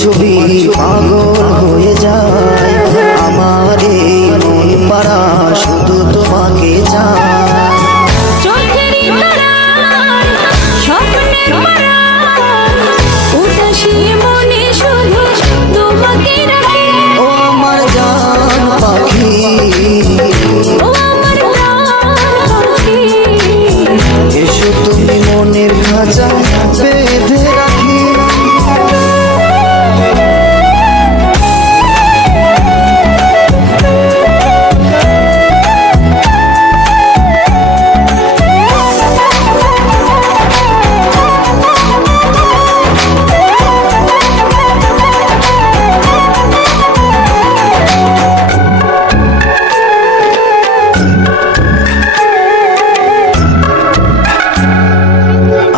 ছবি পাগল হয়ে যায়। আমার এই মন পাড়া শুধু তোমাকে চায়। চোখেরই তারায় স্বপ্নের পারায় উদাসী মনে শুধু তোমাকে রাখি। ও আমার জান পাখি, ও আমার প্রাণ পাখি, এসো তুমি মনের খাঁচা বেঁধে রাখি।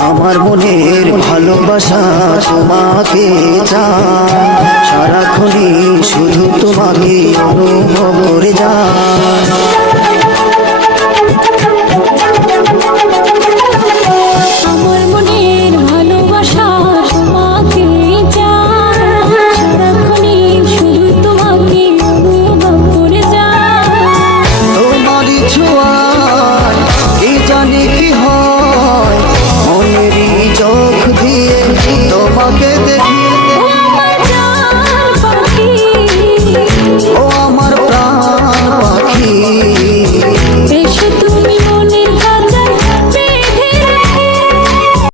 আমার মনের ভালোবাসা তোমাকে চায়, সারাক্ষণই শুধু তোমাকে অনুভব করে যায়।